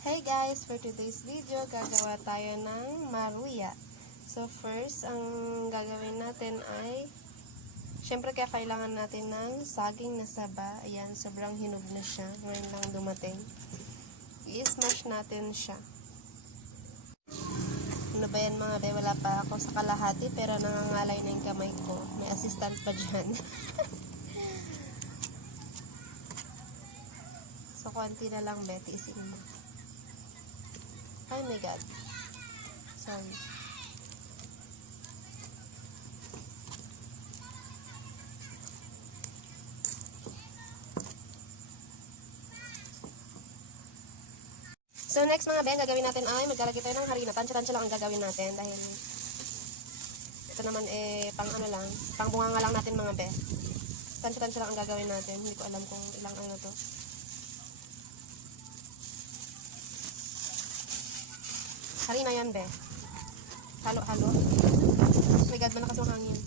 Hey guys! For today's video, gagawa tayo ng maruya. So first, ang gagawin natin ay syempre kailangan natin ng saging na saba. Ayan, sobrang hinog na siya. Ngayon lang dumating. I-smash natin siya. Ano ba yan mga be? Wala pa ako sa kalahati pero nangangalay na yung kamay ko. May assistant pa dyan. So konti na lang be, tiisin mo. Oh my god. Sorry. So next mga ben, gagawin natin ay maglalagay tayo ng harina. Tansya-tansya lang ang gagawin natin dahil ito naman pang ano lang, pang bunganga lang natin mga be. Tansya-tansya lang ang gagawin natin. Hindi ko alam kung ilang ano to. Harina yan, be. Halo-halo. Oh my god, malakas ang hangin.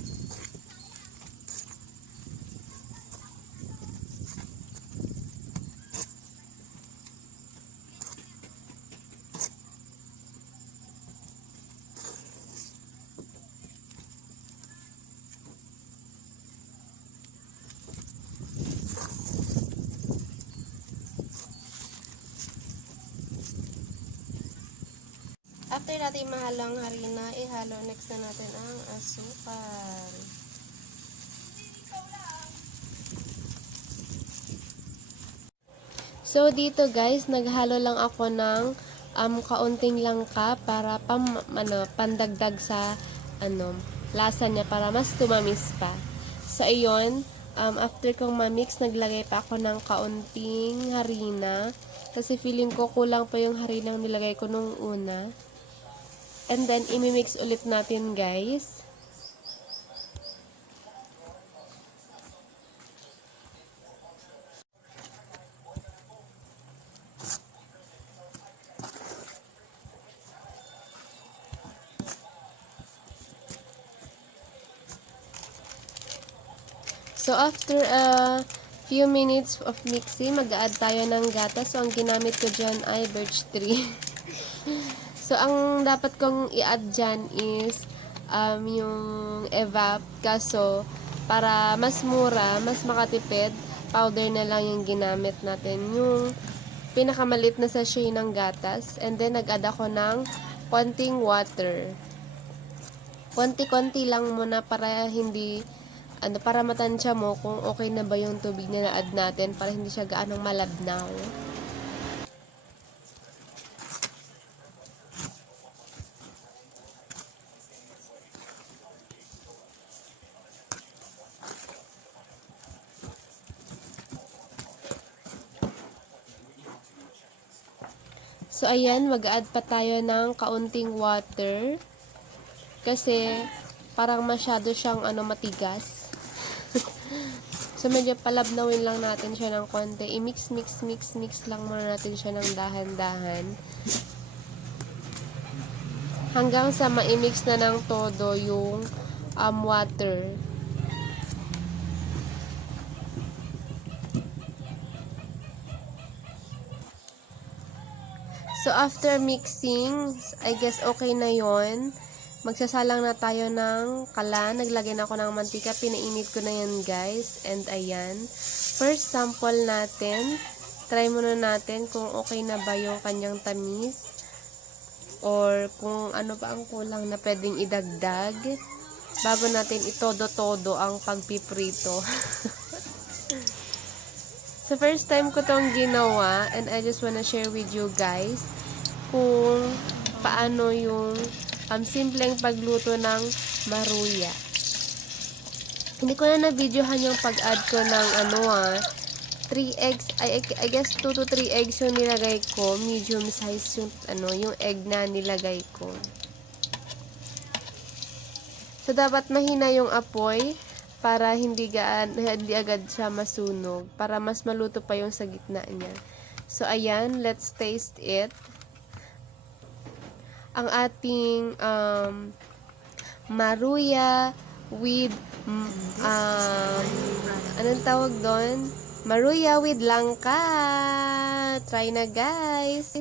After natin mahalo ang harina, ihalo next na natin ang asukal. So dito guys, naghalo lang ako ng kaunting langka para pandagdag sa lasa niya para mas tumamis pa. So ayun, after kong ma-mix, naglagay pa ako ng kaunting harina kasi feeling ko kulang pa yung harina nilagay ko nung una. And then, imimix ulit natin, guys. So, after a few minutes of mixing, mag-add tayo ng gatas. So, ang ginamit ko dyan ay birch tree. So, ang dapat kong i-add dyan is yung evap. Kaso, para mas mura, mas makatipid, powder na lang yung ginamit natin. Yung pinakamalit na sachet ng gatas. And then, nag-add ako ng konting water. Konti-konti lang muna para hindi, para matansya mo kung okay na ba yung tubig na na-add natin para hindi siya gaanong malabnaw. So, ayan, mag-add pa tayo ng kaunting water. Kasi, parang masyado siyang matigas. So, medyo palabnawin lang natin siya ng konti. I-mix, mix, mix, mix lang muna natin siya ng dahan-dahan. Hanggang sa ma-mix na ng todo yung water. So, after mixing, I guess okay na yon. Magsasalang na tayo ng kalan. Naglagay na ako ng mantika. Pinainit ko na yan, guys. And ayan. First sample natin. Try muna natin kung okay na ba yung kanyang tamis. Or kung ano pa ang kulang na pwedeng idagdag. Bago natin itodo-todo ang pagpiprito. So, first time ko tong ginawa and I just wanna share with you guys kung paano yung simpleng pagluto ng maruya. Hindi ko na na-videohan yung pag-add ko ng 3 eggs, I guess 2 to 3 eggs yung nilagay ko, medium size yung yung egg na nilagay ko. So, dapat mahina yung apoy para hindi agad siya masunog. Para mas maluto pa yung sa gitna niya. So, ayan. Let's taste it. Ang ating maruya with anong tawag doon? Maruya with langka. Try na, guys.